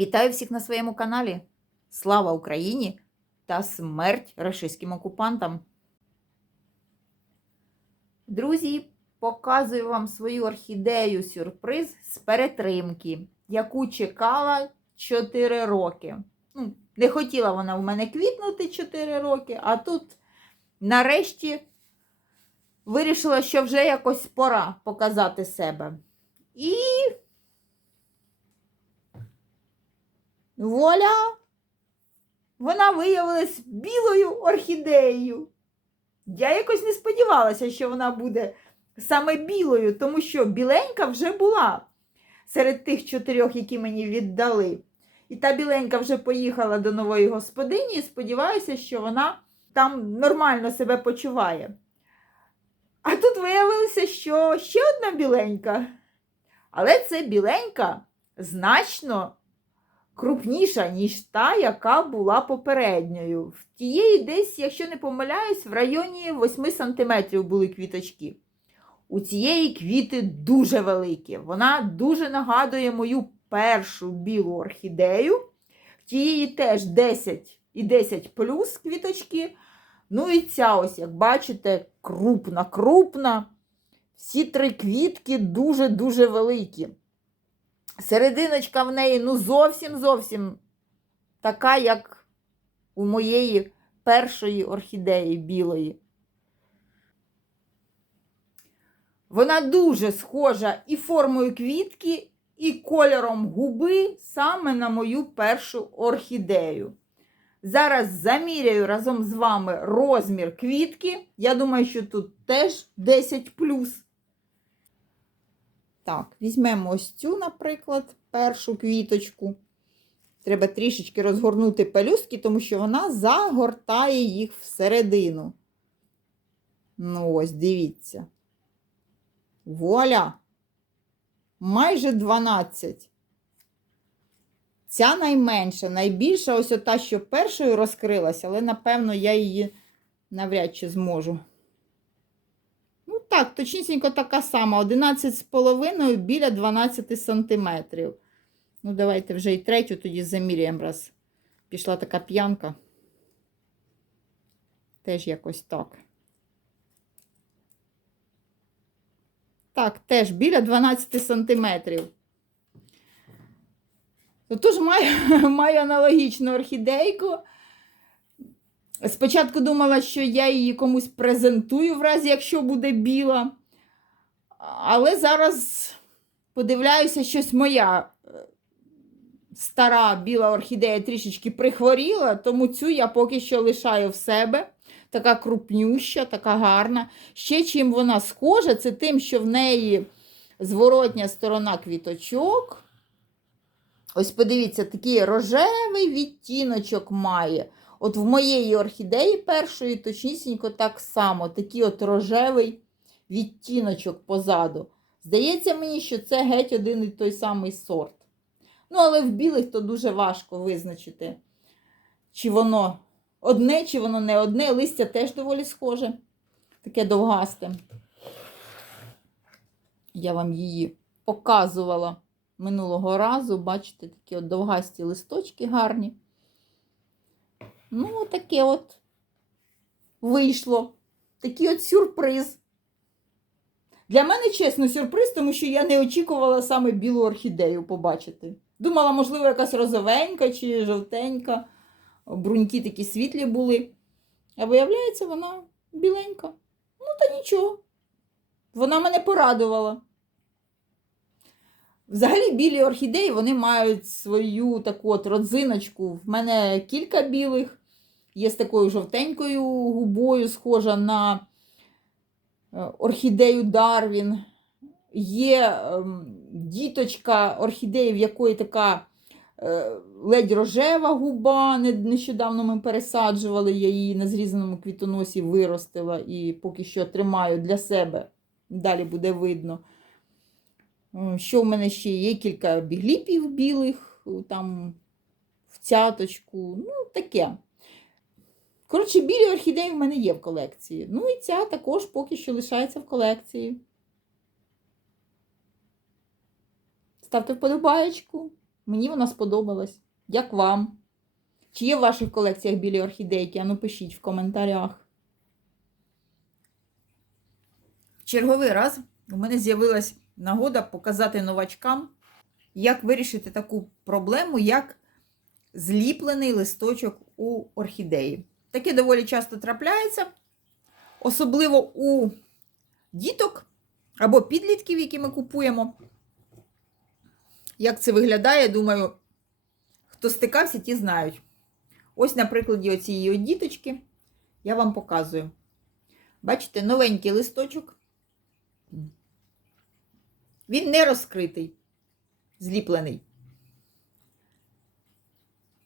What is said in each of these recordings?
Вітаю всіх на своєму каналі. Слава Україні та смерть рашистським окупантам. Друзі, показую вам свою орхідею сюрприз з перетримки, яку чекала 4 роки. Ну, не хотіла вона в мене квітнути 4 роки, а тут нарешті вирішила, що вже якось пора показати себе. І Вуаля! Вона виявилась білою орхідеєю. Я якось не сподівалася, що вона буде саме білою, тому що біленька вже була серед тих чотирьох, які мені віддали. І та біленька вже поїхала до нової господині і сподіваюся, що вона там нормально себе почуває. А тут виявилося, що ще одна біленька. Але це біленька значно крупніша, ніж та, яка була попередньою. В тієї десь, якщо не помиляюсь, в районі 8 см були квіточки. У цієї квіти дуже великі. Вона дуже нагадує мою першу білу орхідею. В тієї теж 10 і 10 плюс квіточки. Ну і ця ось, як бачите, крупна, крупна. Всі три квітки дуже-дуже великі. Серединочка в неї ну зовсім зовсім така, як у моєї першої орхідеї білої. Вона дуже схожа і формою квітки, і кольором губи саме на мою першу орхідею. Зараз заміряю разом з вами розмір квітки. Я думаю, що тут теж 10 так, візьмемо ось цю, наприклад, першу квіточку. Треба трішечки розгорнути пелюстки, тому що вона загортає їх всередину. Ну, ось, дивіться. Вуаля! Майже 12. Ця найменша, найбільша ось ота, що першою розкрилася, але, напевно, я її навряд чи зможу Ну, так, точнісінько така сама. 11,5 біля 12 сантиметрів. Ну, давайте вже і третю тоді заміряємо, раз пішла така п'янка. Теж якось так. Так, теж біля 12 сантиметрів. Тож маю, маю аналогічну орхідейку. Спочатку думала, що я її комусь презентую, в разі, якщо буде біла. Але зараз подивляюся, щось моя е, стара біла орхідея трішечки прихворіла, тому цю я поки що лишаю в себе. Така крупнюща, така гарна. Ще чим вона схожа, це тим, що в неї зворотня сторона квіточок. Ось подивіться, такий рожевий відтіночок має. От в моєї орхідеї першої, точнісінько так само, такий от рожевий відтіночок позаду. Здається мені, що це геть один і той самий сорт. Ну, але в білих то дуже важко визначити, чи воно одне, чи воно не одне. Листя теж доволі схоже. Таке довгасте. Я вам її показувала минулого разу. Бачите, такі от довгасті листочки гарні. Ну, таке от вийшло. Такий от сюрприз. Для мене, чесно, сюрприз, тому що я не очікувала саме білу орхідею побачити. Думала, можливо, якась розовенька чи жовтенька. Бруньки такі світлі були. А виявляється, вона біленька. Ну, та нічого. Вона мене порадувала. Взагалі, білі орхідеї вони мають свою таку от родзиночку. В мене кілька білих. Є з такою жовтенькою губою, схожа на е, орхідею Дарвін. Є ем, діточка орхідеї, в якої така е, ледь рожева губа. Нещодавно ми пересаджували, я її на зрізаному квітоносі виростила і поки що тримаю для себе. Далі буде видно. Що в мене ще є кілька бігліпів білих, там в цяточку. Ну, таке. Коротше, білі орхідеї в мене є в колекції. Ну і ця також поки що лишається в колекції. Ставте вподобаєчку. Мені вона сподобалась. Як вам? Чи є в ваших колекціях білі орхідейки? Ану пишіть в коментарях. Черговий раз у мене з'явилась нагода показати новачкам, як вирішити таку проблему, як зліплений листочок у орхідеї. Таке доволі часто трапляється, особливо у діток або підлітків, які ми купуємо. Як це виглядає, думаю, хто стикався, ті знають. Ось на прикладі оцієї діточки я вам показую. Бачите, новенький листочок. Він не розкритий, зліплений.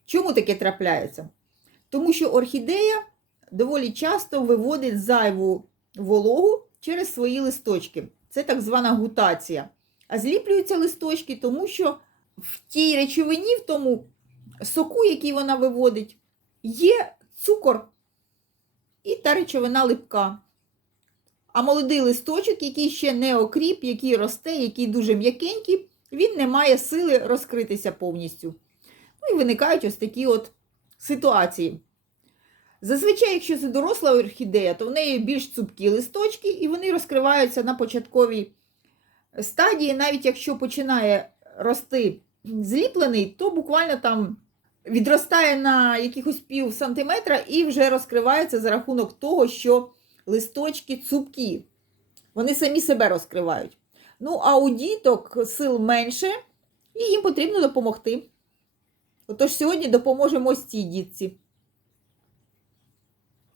Чому таке трапляється? Тому що орхідея доволі часто виводить зайву вологу через свої листочки. Це так звана гутація. А зліплюються листочки, тому що в тій речовині, в тому соку, який вона виводить, є цукор і та речовина липка. А молодий листочок, який ще не окріп, який росте, який дуже м'якенький, він не має сили розкритися повністю. Ну і виникають ось такі от ситуації. Зазвичай, якщо це доросла орхідея, то в неї більш цупкі листочки, і вони розкриваються на початковій стадії, навіть якщо починає рости зліплений, то буквально там відростає на якихось пів сантиметра і вже розкривається за рахунок того, що листочки цупкі. Вони самі себе розкривають. Ну, а у діток сил менше, і їм потрібно допомогти. Отож, сьогодні допоможемо ось цій дітці,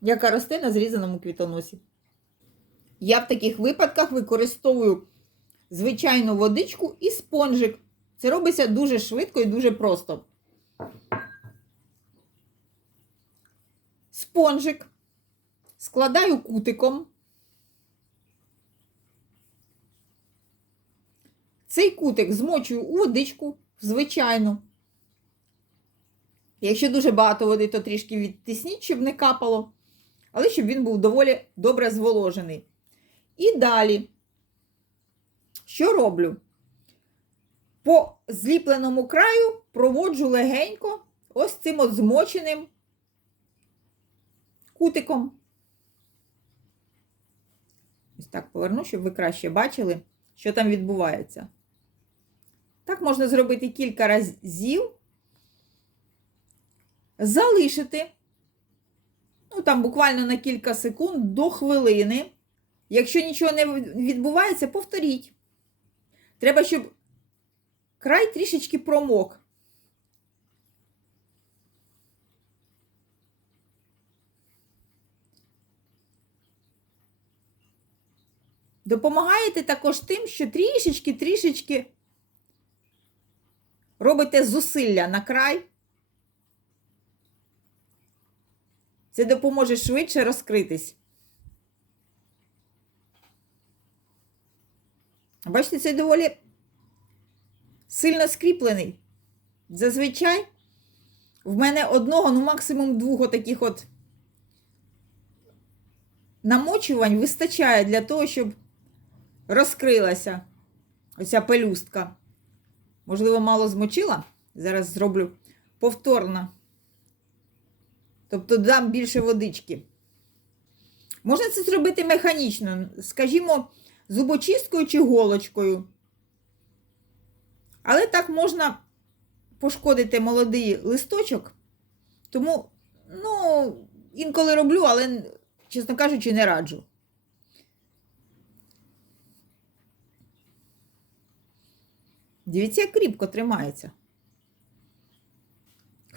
яка росте на зрізаному квітоносі. Я в таких випадках використовую звичайну водичку і спонжик. Це робиться дуже швидко і дуже просто. Спонжик складаю кутиком. Цей кутик змочую у водичку, звичайно. Якщо дуже багато води, то трішки відтисніть, щоб не капало, але щоб він був доволі добре зволожений. І далі, що роблю? По зліпленому краю проводжу легенько ось цим от змоченим кутиком. Так поверну, щоб ви краще бачили, що там відбувається. Так можна зробити кілька разів, залишити, ну там буквально на кілька секунд до хвилини. Якщо нічого не відбувається, повторіть. Треба, щоб край трішечки промок. Допомагаєте також тим, що трішечки-трішечки робите зусилля на край. Це допоможе швидше розкритись. Бачите, це доволі сильно скріплений. Зазвичай в мене одного, ну максимум двох отаких от намочувань вистачає для того, щоб розкрилася оця пелюстка. Можливо, мало змочила. Зараз зроблю повторно. Тобто дам більше водички. Можна це зробити механічно, скажімо, зубочисткою чи голочкою. Але так можна пошкодити молодий листочок. Тому, ну, інколи роблю, але, чесно кажучи, не раджу. Дивіться, як кріпко тримається.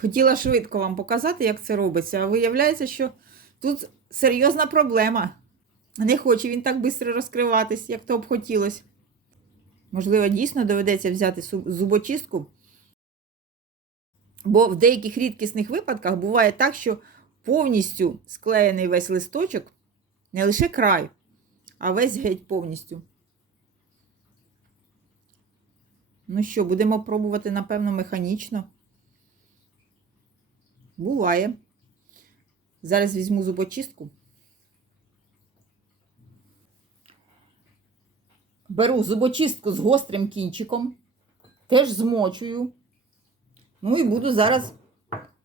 Хотіла швидко вам показати, як це робиться, а виявляється, що тут серйозна проблема. Не хоче він так швидко розкриватись, як то б хотілося. Можливо, дійсно доведеться взяти зубочистку. Бо в деяких рідкісних випадках буває так, що повністю склеєний весь листочок, не лише край, а весь геть повністю. Ну що, будемо пробувати, напевно, механічно. Буває. Зараз візьму зубочистку. Беру зубочистку з гострим кінчиком, теж змочую. Ну і буду зараз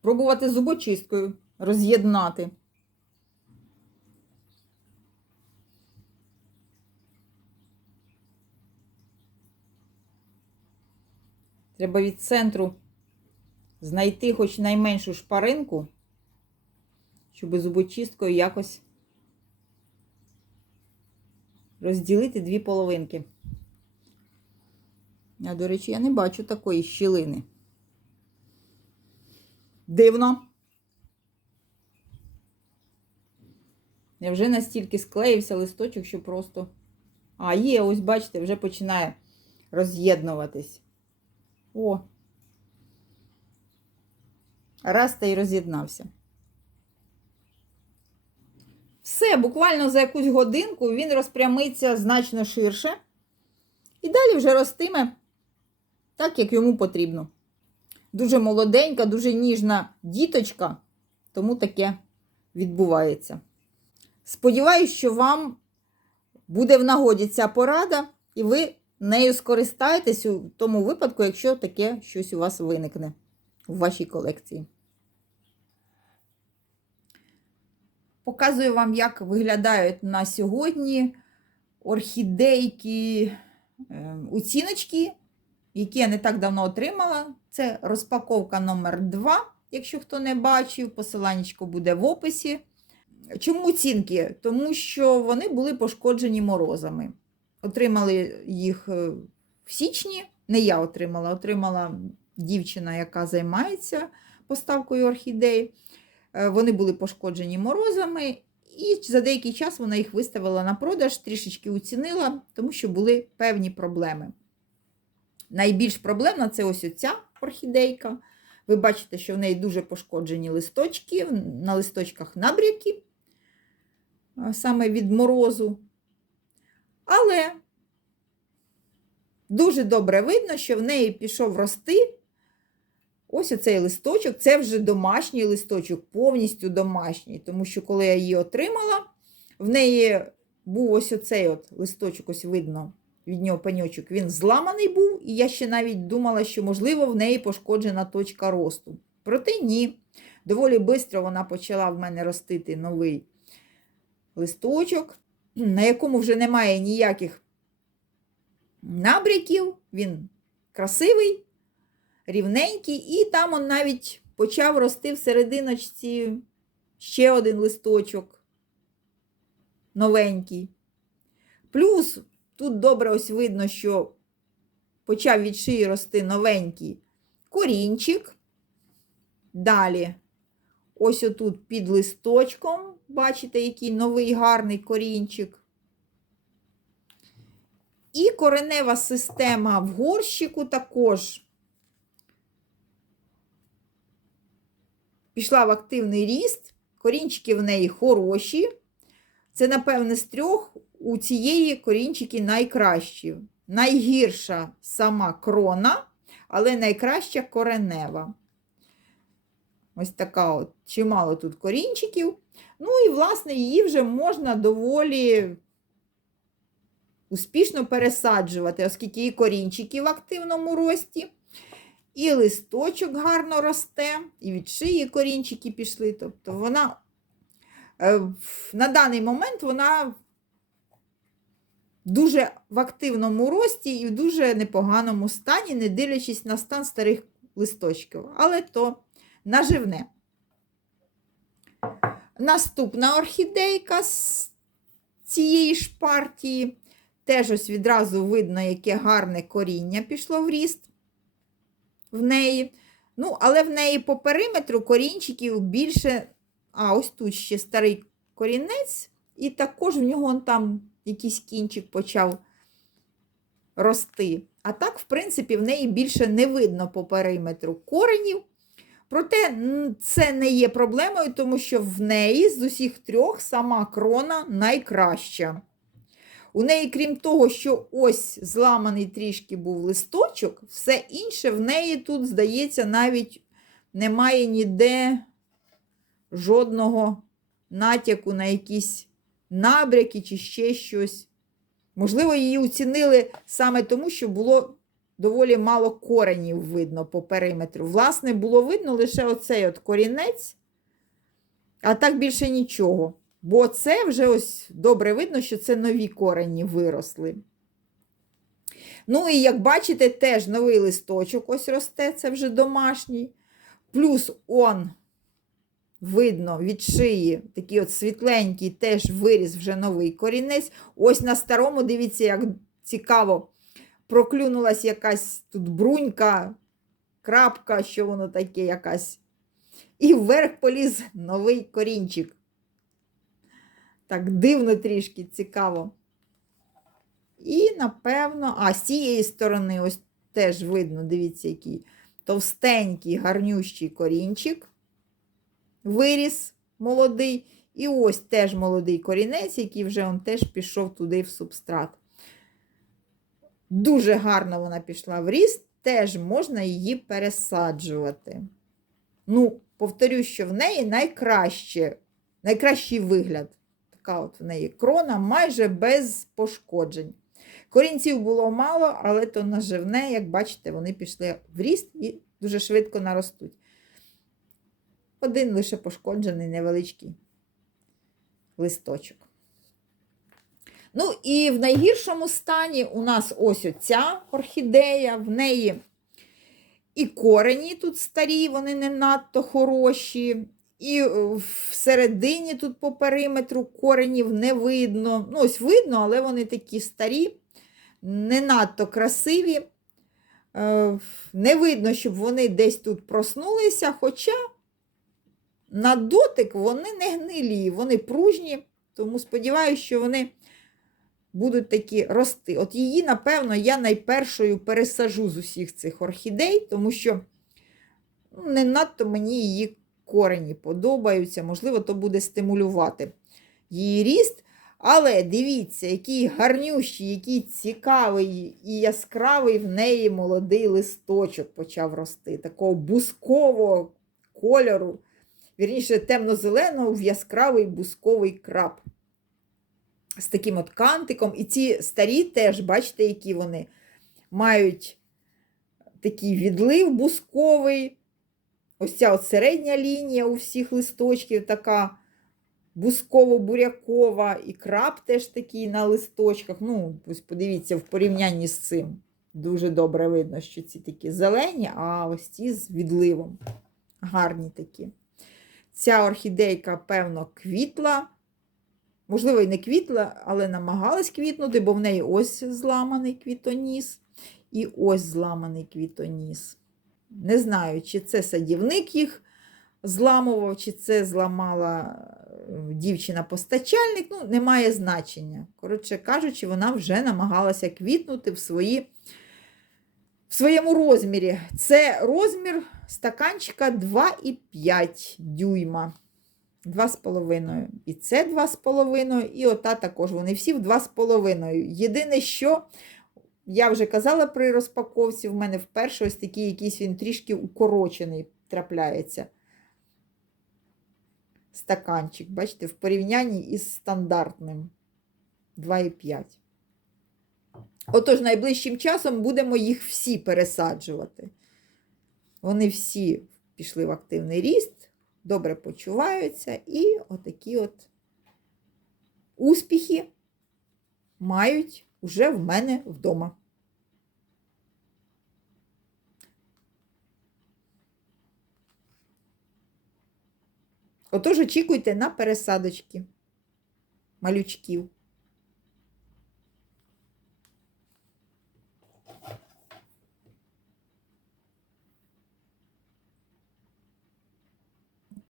пробувати зубочисткою роз'єднати. Треба від центру знайти хоч найменшу шпаринку, щоб зубочисткою якось розділити дві половинки. А, до речі, я не бачу такої щілини. Дивно. Невже настільки склеївся листочок, що просто. А, є, ось бачите, вже починає роз'єднуватись. О. Раз та й роз'єднався. Все, буквально за якусь годинку він розпрямиться значно ширше. І далі вже ростиме так, як йому потрібно. Дуже молоденька, дуже ніжна діточка, тому таке відбувається. Сподіваюсь, що вам буде в нагоді ця порада, і ви нею скористаєтесь у тому випадку, якщо таке щось у вас виникне в вашій колекції. Показую вам, як виглядають на сьогодні орхідейки, е, оціночки, які я не так давно отримала. Це розпаковка номер 2 якщо хто не бачив, посиланнячко буде в описі. Чому оцінки? Тому що вони були пошкоджені морозами. Отримали їх е, в січні. Не я отримала, отримала дівчина, яка займається поставкою орхідей. Е, Вони були пошкоджені морозами, і за деякий час вона їх виставила на продаж, трішечки оцінила, тому що були певні проблеми. Найбільш проблемна це ось оця орхідейка. Ви бачите, що в неї дуже пошкоджені листочки, на листочках набряки, саме від морозу. Але дуже добре видно, що в неї пішов рости ось оцей листочок. Це вже домашній листочок, повністю домашній. Тому що, коли я її отримала, в неї був ось оцей от листочок, ось видно, від нього пеньочок, він зламаний був, і я ще навіть думала, що, можливо, в неї пошкоджена точка росту. Проте ні. Доволі швидко вона почала в мене ростити новий листочок, на якому вже немає ніяких набряків. Він красивий, рівненький, і там он навіть почав рости в серединочці ще один листочок новенький. Плюс тут добре ось видно, що почав від шиї рости новенький корінчик. Далі, ось отут під листочком, бачите, який новий гарний корінчик. І коренева система в горщику також пішла в активний ріст. Корінчики в неї хороші. Це, напевне, з трьох у цієї корінчики найкращі. Найгірша сама крона, але найкраща коренева. Ось така от чимало тут корінчиків. Ну і, власне, її вже можна доволі успішно пересаджувати, оскільки і корінчики в активному рості, і листочок гарно росте, і від шиї корінчики пішли. Тобто вона е, на даний момент вона дуже в активному рості і в дуже непоганому стані, не дивлячись на стан старих листочків. Але то наживне. Наступна орхідейка з цієї ж партії. Теж ось відразу видно, яке гарне коріння пішло в ріст в неї. Ну, але в неї по периметру корінчиків більше. А, ось тут ще старий корінець, і також в нього он там якийсь кінчик почав рости. А так, в принципі, в неї більше не видно по периметру коренів. Проте це не є проблемою, тому що в неї з усіх трьох сама крона найкраща. У неї, крім того, що ось зламаний трішки був листочок, все інше в неї тут, здається, навіть немає ніде жодного натяку на якісь набряки чи ще щось. Можливо, її оцінили саме тому, що було доволі мало коренів видно по периметру. Власне, було видно лише оцей от корінець, а так більше нічого. Бо це вже ось добре видно, що це нові корені виросли. Ну, і як бачите, теж новий листочок ось росте, це вже домашній. Плюс он, видно, від шиї, такий от світленький, теж виріс вже новий корінець. Ось на старому, дивіться, як цікаво, проклюнулась якась тут брунька, крапка, що воно таке якась. І вверх поліз новий корінчик. Так дивно трішки цікаво. І, напевно, а з цієї сторони, ось теж видно, дивіться, який товстенький, гарнющий корінчик. Виріс молодий. І ось теж молодий корінець, який вже он теж пішов туди в субстрат. Дуже гарно вона пішла в ріст, теж можна її пересаджувати. Ну, повторю, що в неї найкраще, найкращий вигляд. Така от в неї крона майже без пошкоджень. Корінців було мало, але то наживне, як бачите, вони пішли в ріст і дуже швидко наростуть. Один лише пошкоджений невеличкий листочок. Ну, і в найгіршому стані у нас ось оця орхідея, в неї і корені тут старі, вони не надто хороші. І всередині тут по периметру коренів не видно. Ну, ось видно, але вони такі старі, не надто красиві. Е, Не видно, щоб вони десь тут проснулися, хоча на дотик вони не гнилі, вони пружні, тому сподіваюся, що вони будуть такі рости. От її, напевно, я найпершою пересажу з усіх цих орхідей, тому що ну, не надто мені її корені подобаються, можливо, то буде стимулювати її ріст. Але дивіться, який гарнющий, який цікавий і яскравий в неї молодий листочок почав рости, такого бускового кольору, вірніше, темно-зеленого в яскравий бусковий краб. З таким от кантиком. І ці старі теж, бачите, які вони мають такий відлив бусковий. Ось ця от середня лінія у всіх листочків така бусково-бурякова, і краб теж такий на листочках. Ну, ось подивіться, в порівнянні з цим. Дуже добре видно, що ці такі зелені, а ось ці з відливом. Гарні такі. Ця орхідейка, певно, квітла. Можливо, і не квітла, але намагалась квітнути, бо в неї ось зламаний квітоніс і ось зламаний квітоніс. Не знаю, чи це садівник їх зламував, чи це зламала дівчина-постачальник. Ну, не значення. Коротше кажучи, вона вже намагалася квітнути в, свої, в своєму розмірі. Це розмір стаканчика 2,5 дюйма. 2,5. І це 2,5, і ота також. Вони всі в 2,5. Єдине, що я вже казала при розпаковці, в мене вперше ось такий якийсь він трішки укорочений трапляється. Стаканчик, бачите, в порівнянні із стандартним 2,5. Отож, найближчим часом будемо їх всі пересаджувати. Вони всі пішли в активний ріст добре почуваються, і отакі от успіхи мають уже в мене вдома. Отож, очікуйте на пересадочки малючків.